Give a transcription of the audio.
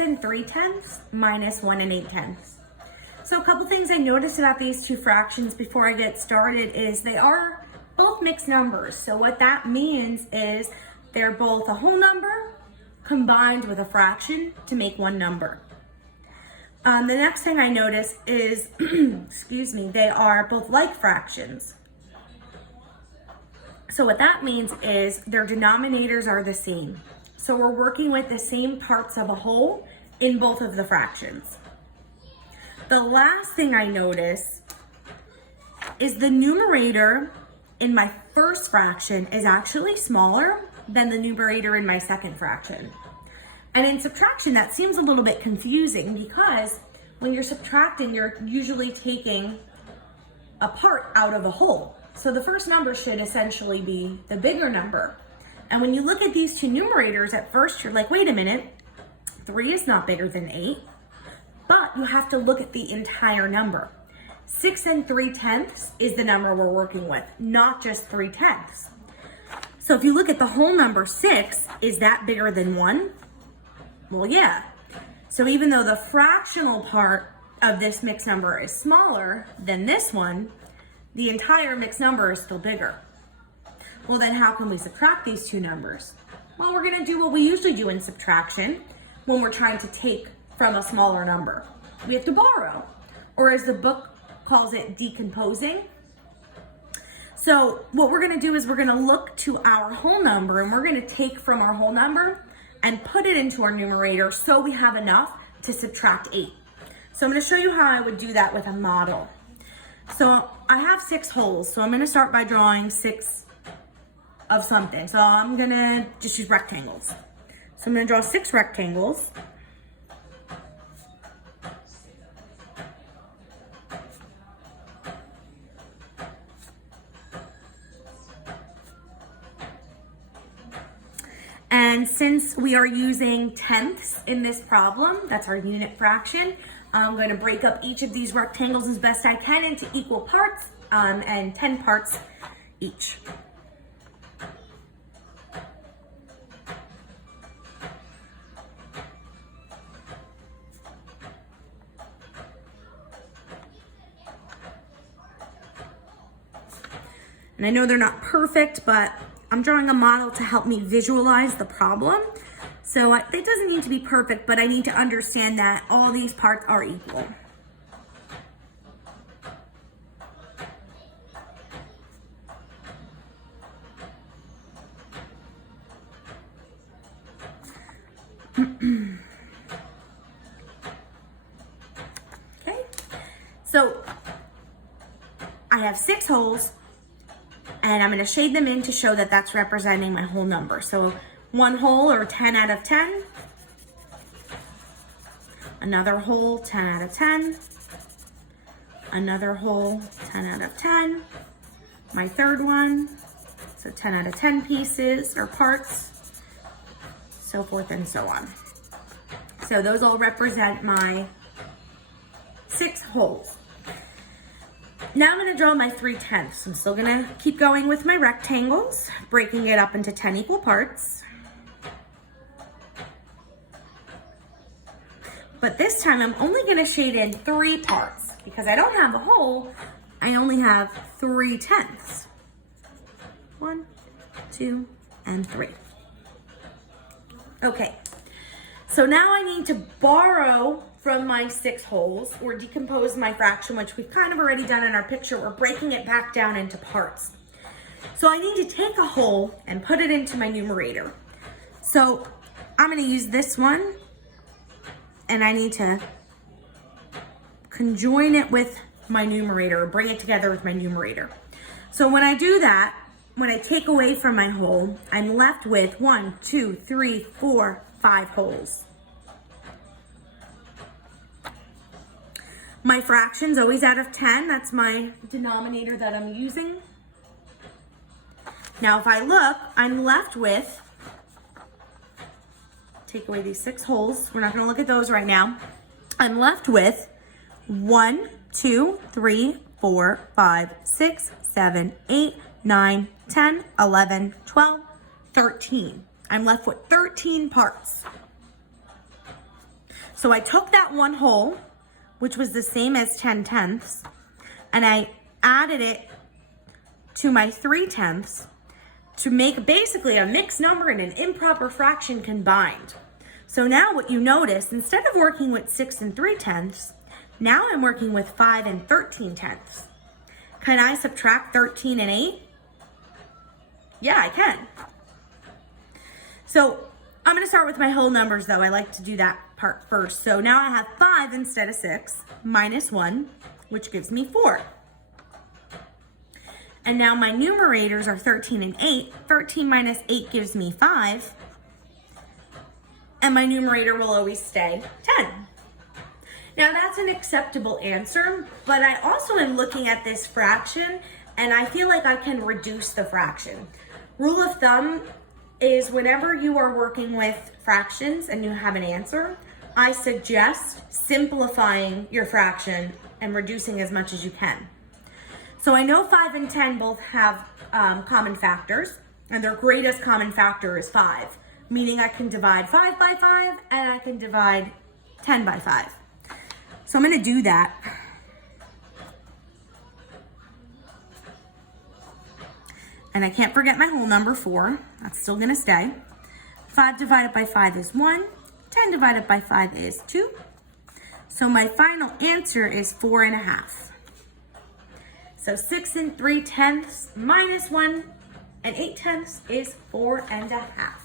and 3/10 minus 1 and 8/10. So a couple things I noticed about these two fractions before I get started is they are both mixed numbers. So what that means is they're both a whole number combined with a fraction to make one number. The next thing I notice is, excuse me, they are both like fractions. So what that means is their denominators are the same. So we're working with the same parts of a whole in both of the fractions. The last thing I notice is the numerator in my first fraction is actually smaller than the numerator in my second fraction. And in subtraction, that seems a little bit confusing because when you're subtracting, you're usually taking a part out of a whole. So the first number should essentially be the bigger number. And when you look at these two numerators, at first you're like, wait a minute, 3 is not bigger than 8. But you have to look at the entire number. 6 and 3/10 is the number we're working with, not just 3/10. So if you look at the whole number 6, is that bigger than 1? Well, yeah. So even though the fractional part of this mixed number is smaller than this one, the entire mixed number is still bigger. Well, then how can we subtract these two numbers? Well, we're gonna do what we usually do in subtraction when we're trying to take from a smaller number. We have to borrow, or as the book calls it, decomposing. So what we're gonna do is we're gonna look to our whole number and we're gonna take from our whole number and put it into our numerator so we have enough to subtract 8. So I'm gonna show you how I would do that with a model. So I have 6 holes, so I'm gonna start by drawing 6 of something. So I'm gonna just use rectangles. So I'm gonna draw 6 rectangles. And since we are using tenths in this problem, that's our unit fraction, I'm going to break up each of these rectangles as best I can into equal parts and 10 parts each. And I know they're not perfect, but I'm drawing a model to help me visualize the problem. So it doesn't need to be perfect, but I need to understand that all these parts are equal. Okay, so I have 6 holes. And I'm going to shade them in to show that that's representing my whole number. So 1 hole, or 10 out of 10. Another hole, 10 out of 10. Another hole, 10 out of 10. My third one, so 10 out of 10 pieces or parts, so forth and so on. So those all represent my 6 holes. Now I'm going to draw my 3/10. I'm still going to keep going with my rectangles, breaking it up into 10 equal parts. But this time I'm only going to shade in 3 parts because I don't have a hole. I only have 3/10. 1, 2, and 3. Okay, so now I need to borrow from my 6 holes, or decompose my fraction, which we've kind of already done in our picture. We're breaking it back down into parts. So I need to take a whole and put it into my numerator. So I'm gonna use this one, and I need to conjoin it with my numerator, or bring it together with my numerator. So when I do that, when I take away from my whole, I'm left with 1, 2, 3, 4, 5 holes. My fraction's always out of 10. That's my denominator that I'm using. Now, if I look, I'm left with, take away these 6 holes. We're not gonna look at those right now. I'm left with 1, 2, 3, 4, 5, 6, 7, 8, 9, 10, 11, 12, 13. I'm left with 13 parts. So I took that 1 whole, which was the same as 10/10, and I added it to my 3/10 to make basically a mixed number and an improper fraction combined. So now what you notice, instead of working with 6 3/10, now I'm working with 5 13/10. Can I subtract 13 and 8? Yeah, I can. So I'm gonna start with my whole numbers though. I like to do that part first. So now I have 5 instead of 6, minus 1, which gives me 4. And now my numerators are 13 and 8. 13 minus 8 gives me 5. And my numerator will always stay 10. Now that's an acceptable answer, but I also am looking at this fraction and I feel like I can reduce the fraction. Rule of thumb is whenever you are working with fractions and you have an answer, I suggest simplifying your fraction and reducing as much as you can. So I know 5 and 10 both have common factors, and their greatest common factor is 5, meaning I can divide 5 by 5 and I can divide 10 by 5. So I'm gonna do that. And I can't forget my whole number 4, that's still gonna stay. 5 divided by 5 is 1, 10 divided by 5 is 2. So my final answer is 4.5. So 6 3/10 minus 1 8/10 is 4.5.